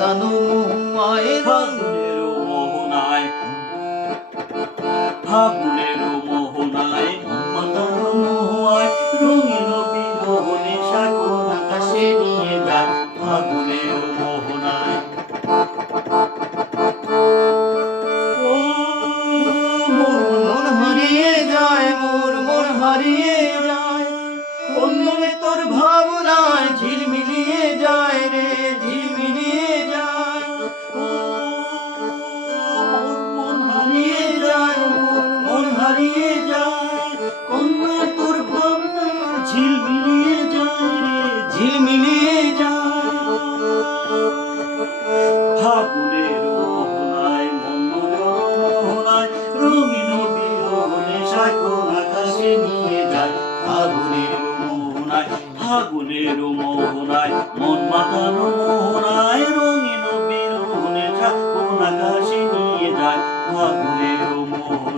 মাতানো মোহনায় ফাগুনের মোহনায়, ফাগুনের মোহনায়, মন মাতানো মোহনায়, রঙিন বিরহনে সাগর আকাশে নিয়ে যায় ফাগুনের মোহনায়। ও মোর মন হারিয়ে যায়, মোর মন হারিয়ে যায়, অন্যরে তোর ভাবনায় ঝিলমিলিয়ে যায় রে, ঝিলমিলিয়ে যায়। ও মোর মন হারিয়ে যায়, মোর মন হারিয়ে যায়, কন্যা তোর ভাবনা ঝিলমিলিয়ে যায় রে, ঝিলমিলিয়ে যায়। ফাগুনের মোহনায়, মন মোহনায়, রঙিন বিরহনে সাগর আকাশে নিয়ে যায় ফাগুনের মোহনায়। ফাগুনের মোহনায়, মন মাতানো মোহনায়, রঙিন বিরহনে সাগর আকাশে নিয়ে যায় ফাগুনের মোহনায়।